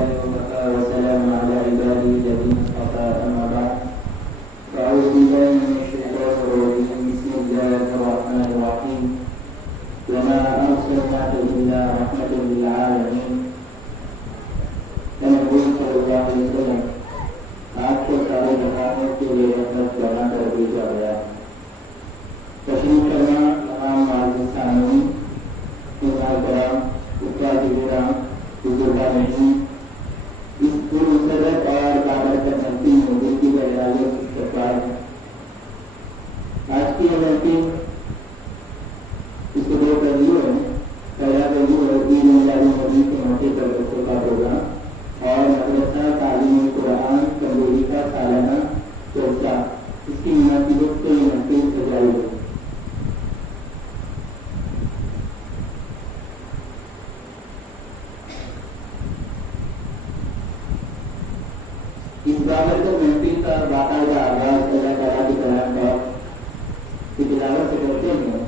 वसल्लम अला इबादी लजीन इस्तफ़ा अम्मा बाद अऊज़ु बिल्लाहि मिनश शैतानिर रजीम बिस्मिल्लाहिर रहमानिर रहीम वमा अर्सलनाका इल्ला रहमतल लिल आलमीन। नबी सल्लल्लाहु अलैहि वसल्लम आपको सारे जहानों के लिए रहमत बनाकर भेजा गया। तशरीफ फरमा तमाम माज़िसानी मुनाज़राम उस्ताद-ए-किराम बुजुर्गान नहीं इस पुरसदत और बाबरकत महफिल में दिल की बहराइयों की इस्तक़बाल है। आज की यह महफिल इसको दो पहलू है। पहला पहलू है ईद मिलाद-उन-नबी के मौके पर बच्चों का प्रोग्राम और मदरसा तालीम कुरान तंदूरी का सालाना चर्चा। इसकी मुनासिबत से ये महफिल सजाई है। इस बाबरकत महफिल का बाकायदा आगाज अल्लाह ताला के कलाम पाक की तिलावत से करते हैं।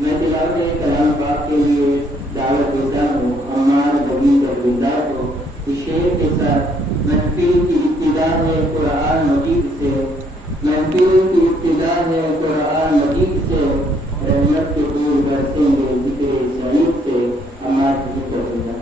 मैं तिलावत कलाम पाक के लिए दावत देता हूँ अम्मार बगी बरविंदा को। इस शेर के साथ महफिल की इब्तिदा है कुरान मजीद से, महफिल की इब्तिदा है कुरान मजीद से, रहमत के फूल बरसेंगे जिक्र शरीफ से। अम्मार बगी बरविंदा।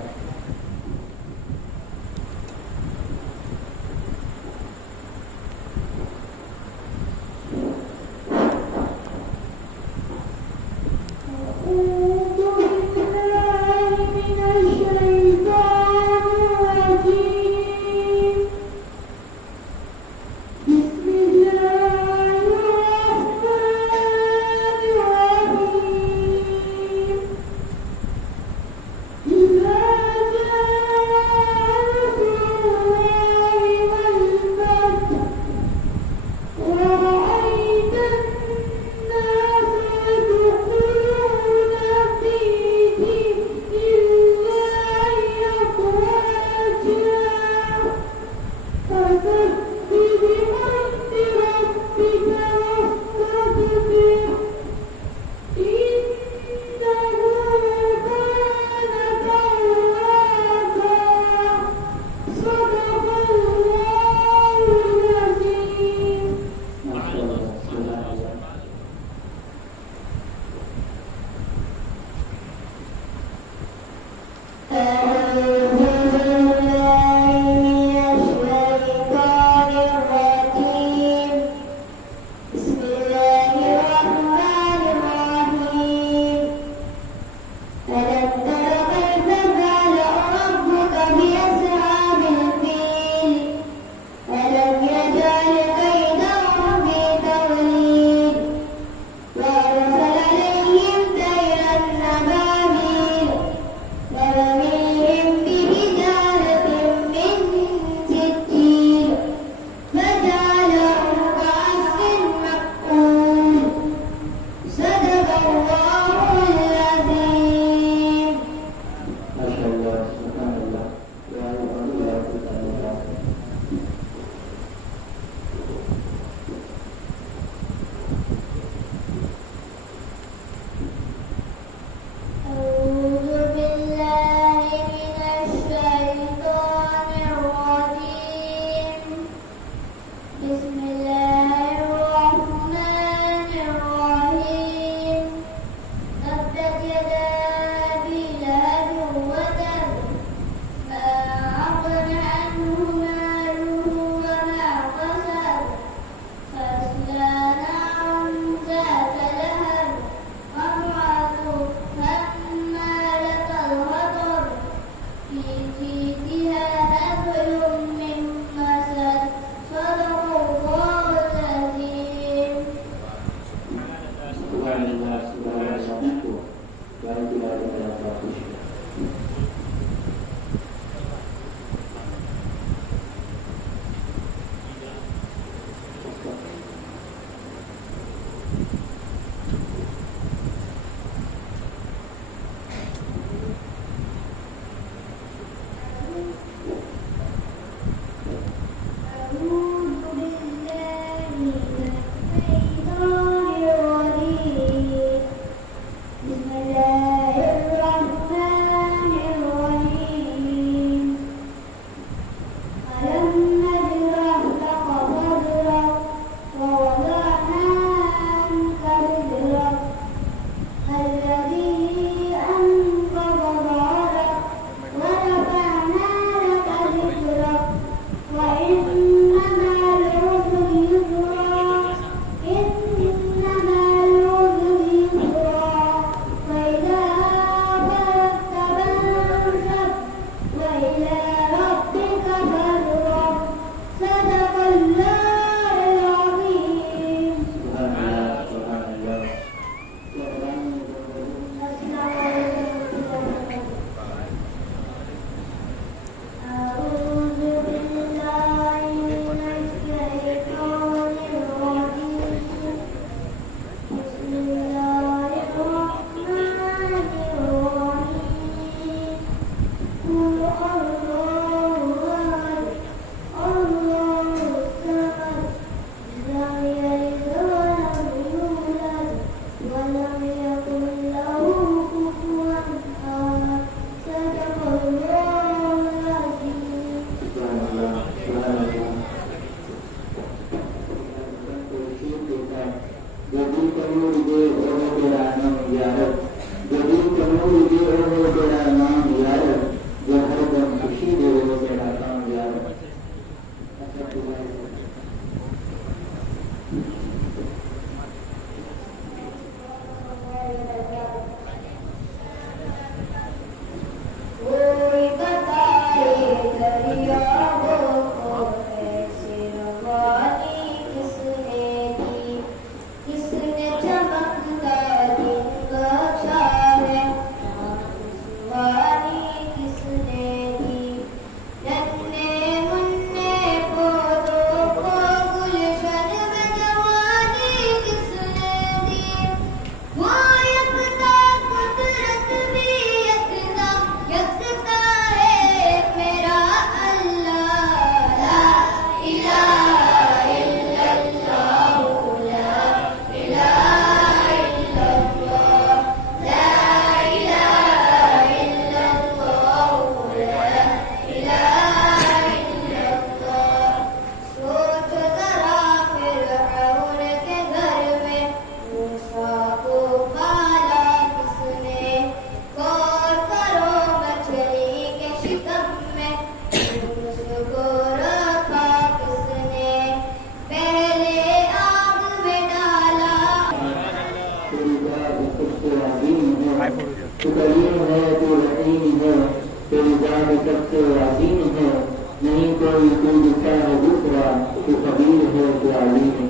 कोई दूसरा है दूसरा, तो कबीर है तो आली है।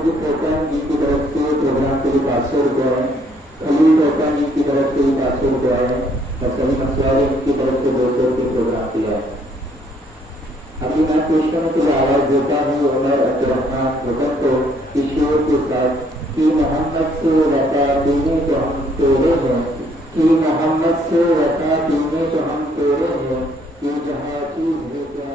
सुजीत ओपन जी की तरफ से प्रोग्राम के लिए 500 रुपये है, खलील ओपन जी की तरफ से 500 रुपये है और सभी मसवारी की तरफ से 200 रुपये प्रोग्राम किया है। अभी मैं क्वेश्चन को आवाज देता हूँ उमर अब्दुर्रहमान हुकम को किशोर के साथ कि मोहम्मद से वफा तूने तो हम तोड़े हैं, कि मोहम्मद से वफा तूने तो हम तोड़े हैं, ये जहाँ तू है क्या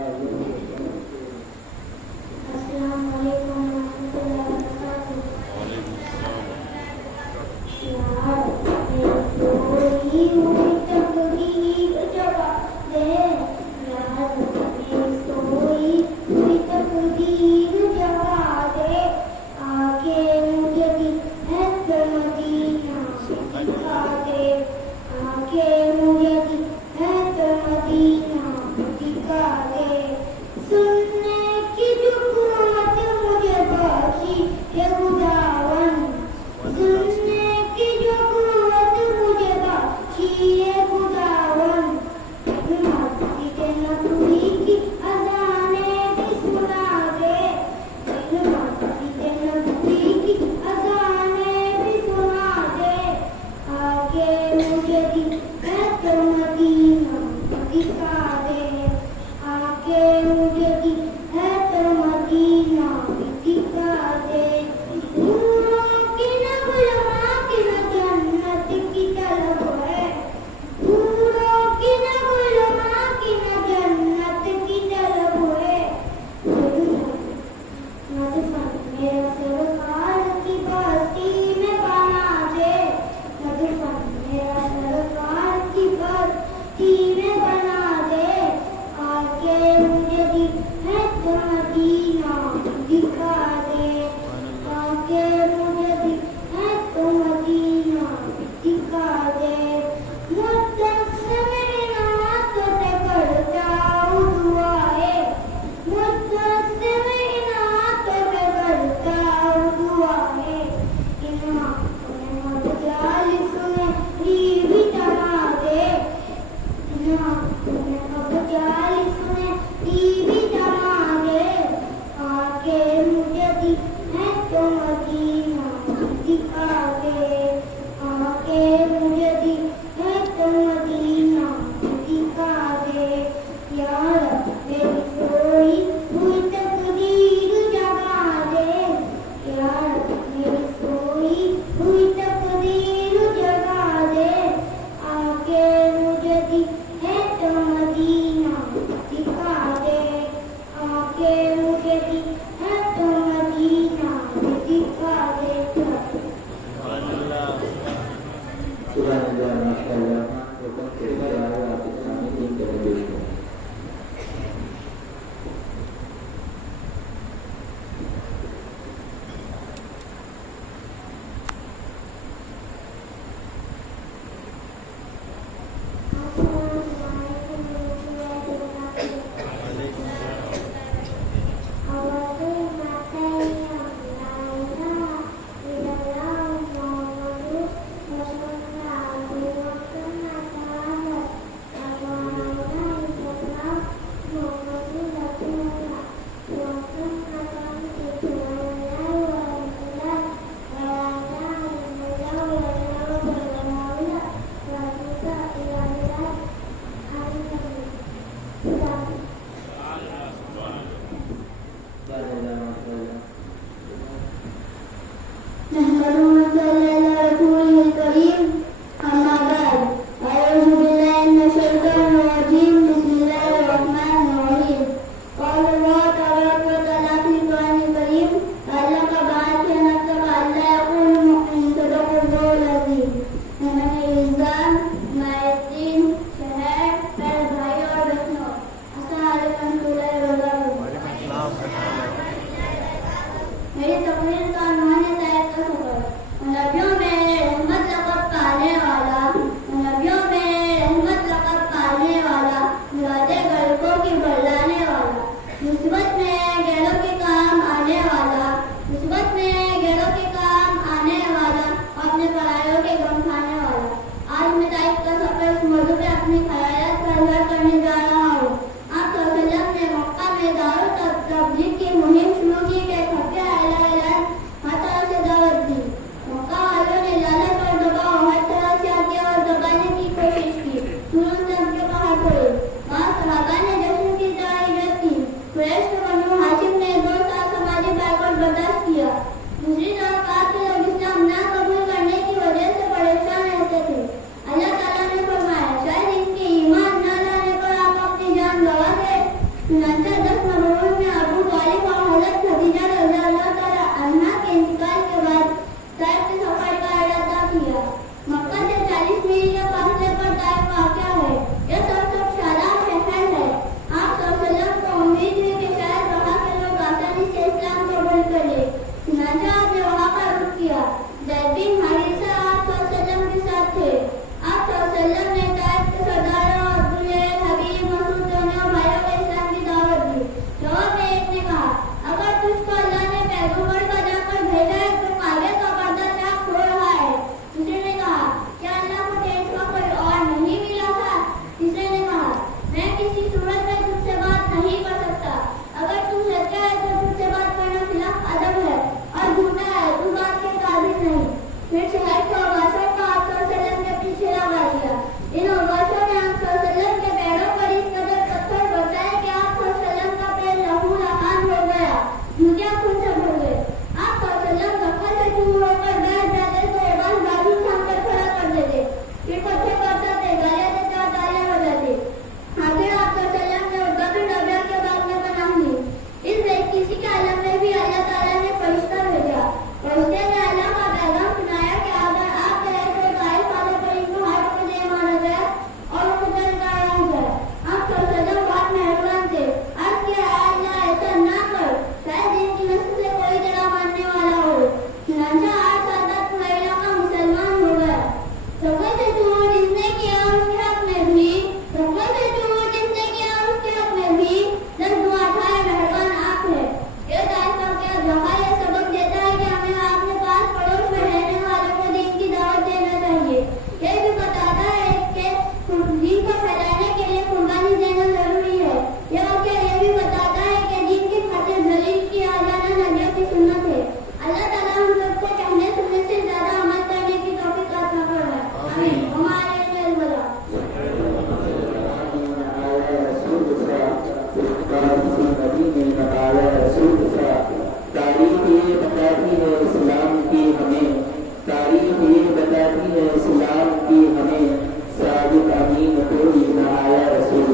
अमीन आया रसूल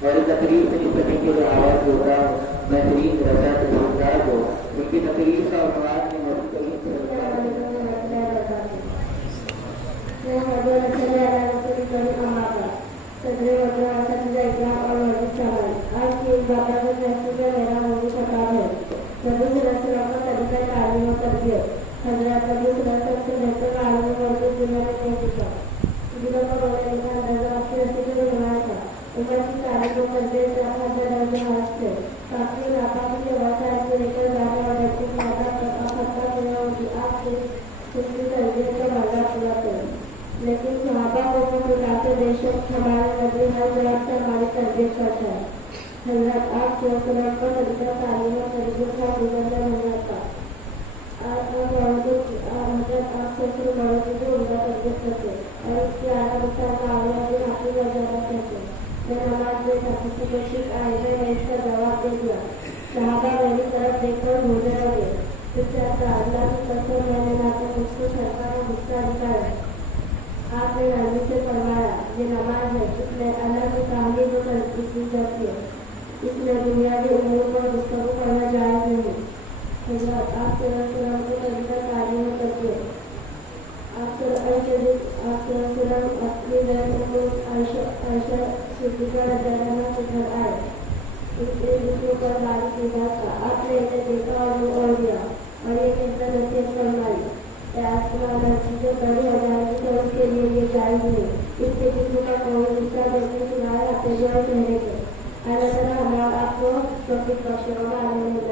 और तकरीर से निपटने के लिए आवाज होता बेहतरीन रजा तजर्बा को उनकी तकरीर का अनुवाद में आज की इस बात को महसूस मेरा होने पता है नबी सल्लल्लाहु का तरीका तालीम और तरबियत हजरत नबी सल्लल्लाहु से बेहतर आलिम मौजूद दुनिया में नहीं दिखा जिन्हों का बोलने का अंदाजा आपकी रस्ते में बनाया था उम्र की तारीख और तरबियत का हजर दर्जा हाथ से ताकि नापाक के वसाइल से लेकर जाने और बच्चे की आदत का फतवा देना उनकी आपसे उसकी तरबियत का वादा पूरा करें लेकिन सहाबा को बुलाते बेशक हमारे नबी हर जगह से हमारी तरबियत करता है हजरत आप चौकड़ों पर तरीका तालीम और तरबियत का गुजरना होना था आप हजरत आप सबसे बड़ों को उनका तरबियत करते और इसके आगे उसका मामला भी हाथी कर जाना कहते मैं नमाज में था किसी को शिक आएगा मैं इसका जवाब दे दिया सहाबा मेरी तरफ देखकर रोने लगे फिर कहता अल्लाह की कसम मैंने ना तो मुझको सरकार को गुस्सा दिखाया आपने नबी से फरमाया ये नमाज है इसमें अल्लाह की तालीम और तरबियत की जाती है इसमें दुनियावी उम्र पर गुफ्तगू करना जायज़ नहीं हजरत आप सल्लल्लाहु को तरीका तालीम और तरबियत आप सल्लल्लाहु अपनी बहन को आयशा सिद्दीक़ा रज़ियल्लाहु के घर आए उसके दूसरों पर बारिश की बात था आपने इसे देखा और वो और दिया और ये कहकर नसीहत फरमाई चीजें बड़ी हो जाएगी तो उसके लिए ये जायज़ नहीं इससे किसी का कोई गुस्सा देने सुनाए अपने जो कहने के अल्लाह ताला हमारा आपको तौफीक बख्शे और आने में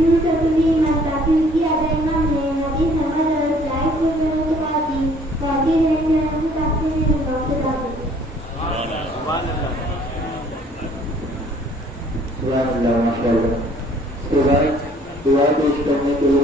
Due to me, my faculty at the Imam Nadi Samad Life to Party and Party सुभान अल्लाह माशाअल्लाह। तो भाई दुआ पेश करने के लिए